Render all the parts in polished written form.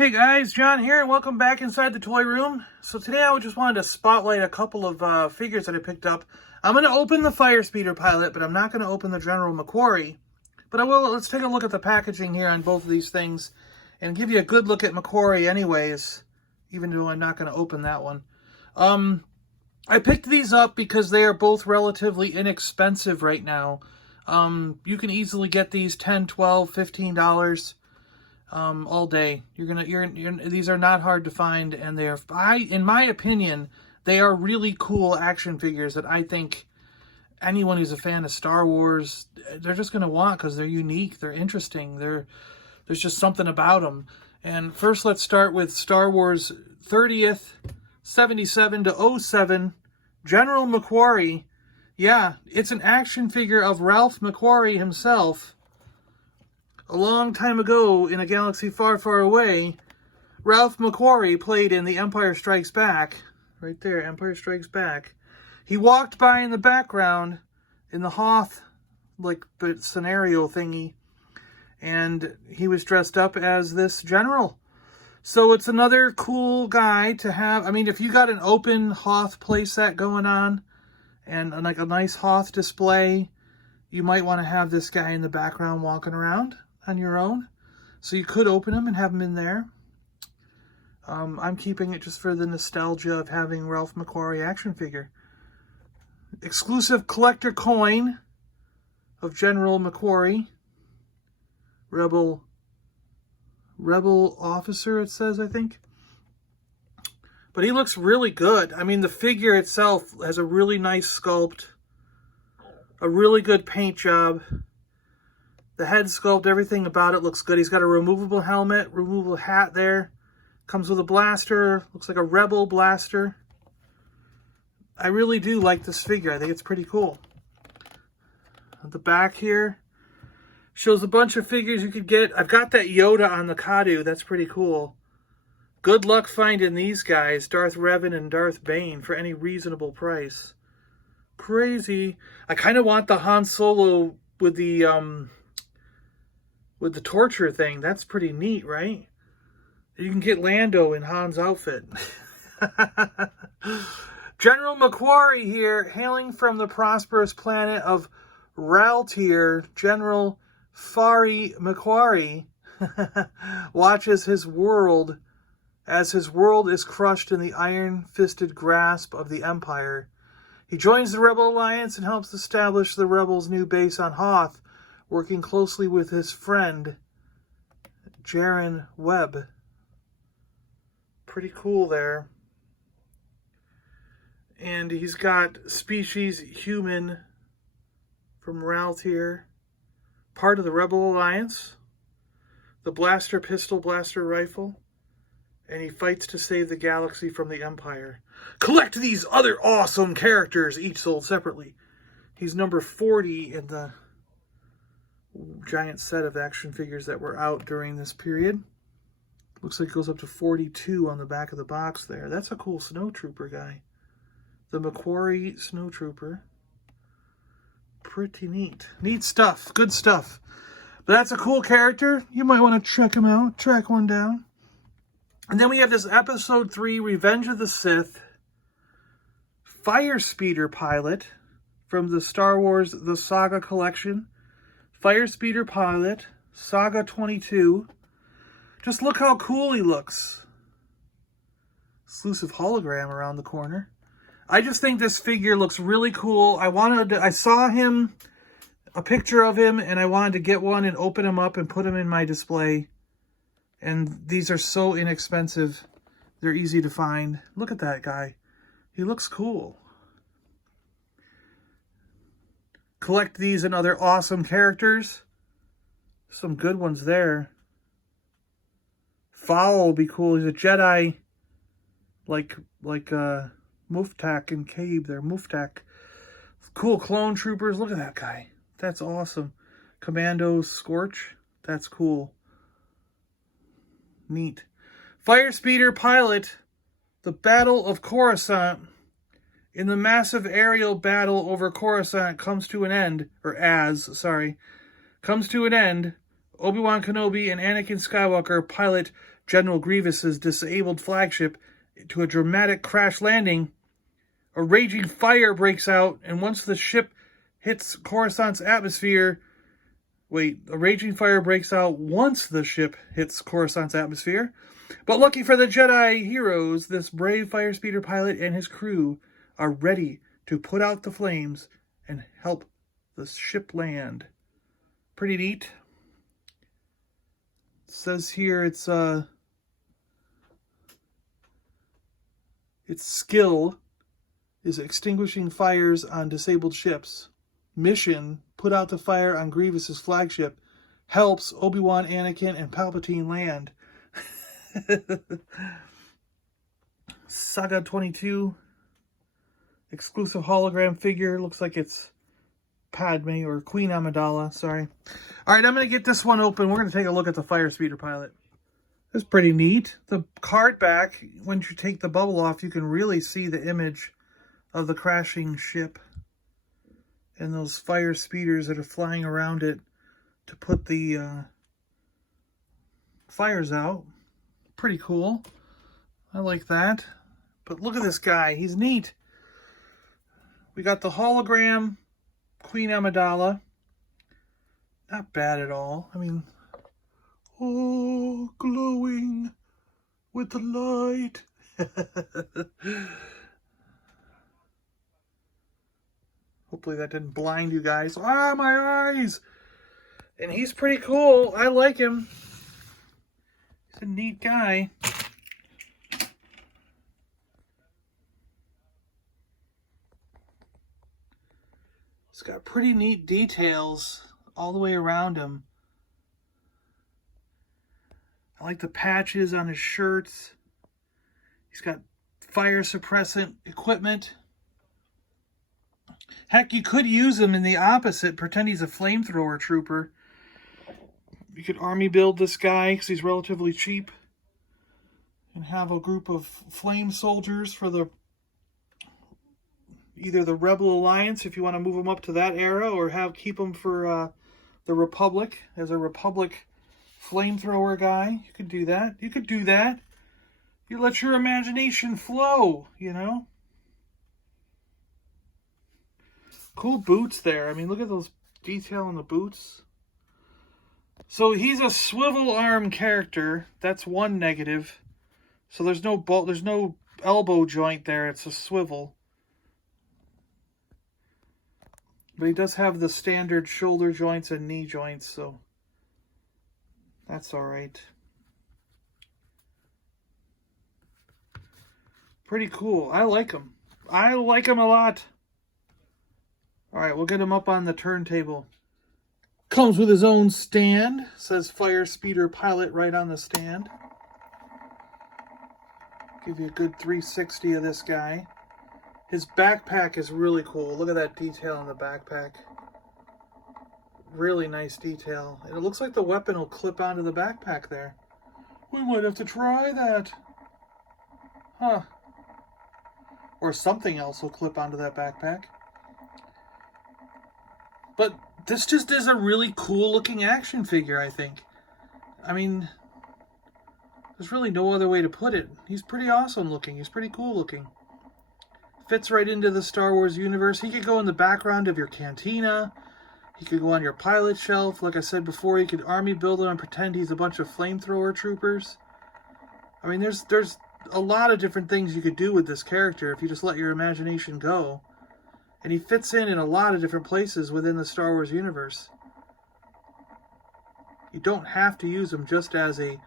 Hey guys, John here, and welcome back inside the toy room. So today I just wanted to spotlight a couple of figures that I picked up. I'm going to open the Firespeeder Pilot, but I'm not going to open the General McQuarrie. But I will. Let's take a look at the packaging here on both of these things and give you a good look at McQuarrie anyways, even though I'm not going to open that one. I picked these up because they are both relatively inexpensive right now. You can easily get these $10, $12, $15 all day. These are not hard to find, and in my opinion, they are really cool action figures that I think anyone who's a fan of Star Wars, they're just going to want because they're unique, they're interesting, there's just something about them. And first, let's start with Star Wars 30th, 77 to 07, General McQuarrie. Yeah, it's an action figure of Ralph McQuarrie himself. A long time ago, in a galaxy far, far away, Ralph McQuarrie played in The Empire Strikes Back. Right there, Empire Strikes Back. He walked by in the background in the Hoth, like, the scenario thingy, and he was dressed up as this general. So it's another cool guy to have. I mean, if you got an open Hoth playset going on, and like a nice Hoth display, you might want to have this guy in the background walking around on your own. So you could open him and have him in there. I'm keeping it just for the nostalgia of having Ralph McQuarrie action figure. Exclusive collector coin of General McQuarrie. Rebel officer, it says, I think. But he looks really good. I mean, the figure itself has a really nice sculpt. A really good paint job. The head sculpt, everything about it looks good. He's got a removable helmet, removable hat there. Comes with a blaster. Looks like a Rebel blaster. I really do like this figure. I think it's pretty cool. At the back here shows a bunch of figures you could get. I've got that Yoda on the Kadu. That's pretty cool. Good luck finding these guys, Darth Revan and Darth Bane, for any reasonable price. Crazy. I kind of want the Han Solo with the torture thing. That's pretty neat, right? You can get Lando in Han's outfit. General McQuarrie here, hailing from the prosperous planet of Raltier, General Fari McQuarrie watches his world as his world is crushed in the iron-fisted grasp of the Empire. He joins the Rebel Alliance and helps establish the Rebels' new base on Hoth, working closely with his friend, Jaren Webb. Pretty cool there. And he's got species human from Raltier, part of the Rebel Alliance, the blaster pistol, blaster rifle, and he fights to save the galaxy from the Empire. Collect these other awesome characters, each sold separately. He's number 40 in the giant set of action figures that were out during this period. Looks like it goes up to 42 on the back of the box there. That's a cool snowtrooper guy. The McQuarrie snowtrooper. Pretty neat. Neat stuff. Good stuff. But that's a cool character. You might want to check him out. Track one down. And then we have this Episode 3, Revenge of the Sith, Firespeeder Pilot from the Star Wars The Saga Collection. Firespeeder Pilot, Saga 22. Just look how cool he looks. Exclusive hologram around the corner. I just think this figure looks really cool. I saw him, a picture of him, and I wanted to get one and open him up and put him in my display. And these are so inexpensive. They're easy to find. Look at that guy. He looks cool. Collect these and other awesome characters. Some good ones there. Fowl will be cool. He's a Jedi, like Muftak and Cabe there. Muftak. Cool clone troopers. Look at that guy. That's awesome. Commando Scorch. That's cool. Neat. Firespeeder Pilot, the Battle of Coruscant. In the massive aerial battle over Coruscant comes to an end, comes to an end Obi-Wan Kenobi and Anakin Skywalker pilot General Grievous's disabled flagship to a dramatic crash landing. A raging fire breaks out, and once the ship hits Coruscant's atmosphere... a raging fire breaks out once the ship hits Coruscant's atmosphere. But lucky for the Jedi heroes, this brave Firespeeder pilot and his crew are ready to put out the flames and help the ship land. Pretty neat. It says here its skill is extinguishing fires on disabled ships. Mission, put out the fire on Grievous's flagship. Helps Obi-Wan, Anakin, and Palpatine land. Saga 22. Exclusive hologram figure. Looks like it's Padme or Queen Amidala. Sorry. Alright, I'm going to get this one open. We're going to take a look at the Firespeeder pilot. It's pretty neat. The card back, once you take the bubble off, you can really see the image of the crashing ship and those fire speeders that are flying around it to put the fires out. Pretty cool. I like that. But look at this guy. He's neat. We got the hologram Queen Amidala. Not bad at all. I mean, oh, glowing with the light. Hopefully that didn't blind you guys. Ah, my eyes! And he's pretty cool. I like him. He's a neat guy. He's got pretty neat details all the way around him. I like the patches on his shirts. He's got fire suppressant equipment. Heck, you could use him in the opposite. Pretend he's a flamethrower trooper. You could army build this guy because he's relatively cheap. And have a group of flame soldiers for the either the Rebel Alliance if you want to move them up to that era, or keep them for the Republic as a Republic flamethrower guy. You could do that. You could do that. You let your imagination flow, you know. Cool boots there. I mean, look at those detail on the boots. So he's a swivel arm character. That's one negative. So there's no elbow joint there. It's a swivel. But he does have the standard shoulder joints and knee joints, so that's all right. Pretty cool. I like him. I like him a lot. All right, we'll get him up on the turntable. Comes with his own stand. Says Firespeeder Pilot right on the stand. Give you a good 360 of this guy. His backpack is really cool. Look at that detail on the backpack. Really nice detail. And it looks like the weapon will clip onto the backpack there. We might have to try that. Huh. Or something else will clip onto that backpack. But this just is a really cool looking action figure, I think. I mean, there's really no other way to put it. He's pretty awesome looking. He's pretty cool looking. Fits right into the Star Wars universe. He could go in the background of your cantina. He could go on your pilot shelf. Like I said before, you could army build him and pretend he's a bunch of flamethrower troopers. I mean, there's a lot of different things you could do with this character if you just let your imagination go. And he fits in a lot of different places within the Star Wars universe. You don't have to use him just as a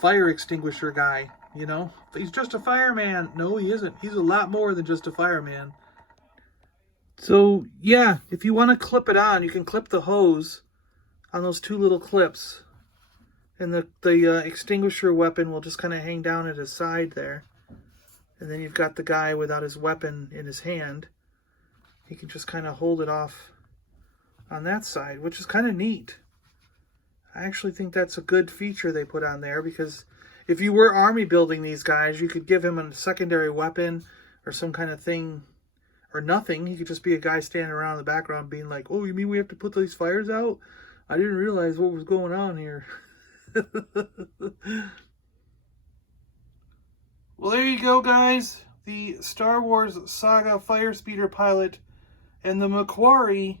fire extinguisher guy, you know? He's just a fireman. No, he isn't. He's a lot more than just a fireman. So, yeah, if you want to clip it on, you can clip the hose on those two little clips. And the extinguisher weapon will just kind of hang down at his side there. And then you've got the guy without his weapon in his hand. He can just kind of hold it off on that side, which is kind of neat. I actually think that's a good feature they put on there, because if you were army building these guys, you could give him a secondary weapon or some kind of thing, or nothing. He could just be a guy standing around in the background being like, oh, you mean we have to put these fires out? I didn't realize what was going on here. Well, there you go, guys. The Star Wars Saga Firespeeder Pilot and the McQuarrie,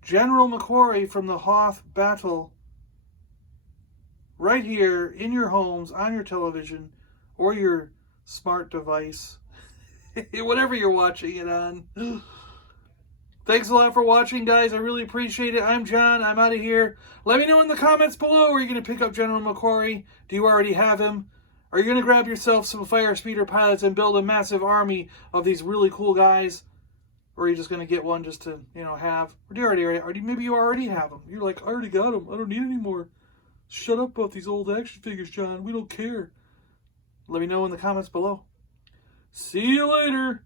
General McQuarrie from the Hoth Battle, right here in your homes, on your television, or your smart device, whatever you're watching it on. Thanks a lot for watching, guys. I really appreciate it. I'm John. I'm out of here. Let me know in the comments below, are you going to pick up General McQuarrie? Do you already have him? Are you going to grab yourself some Firespeeder pilots and build a massive army of these really cool guys? Or are you just going to get one just to, have? Or do you already maybe you already have them. You're like, I already got them. I don't need any more. Shut up about these old action figures, John. We don't care. Let me know in the comments below. See you later.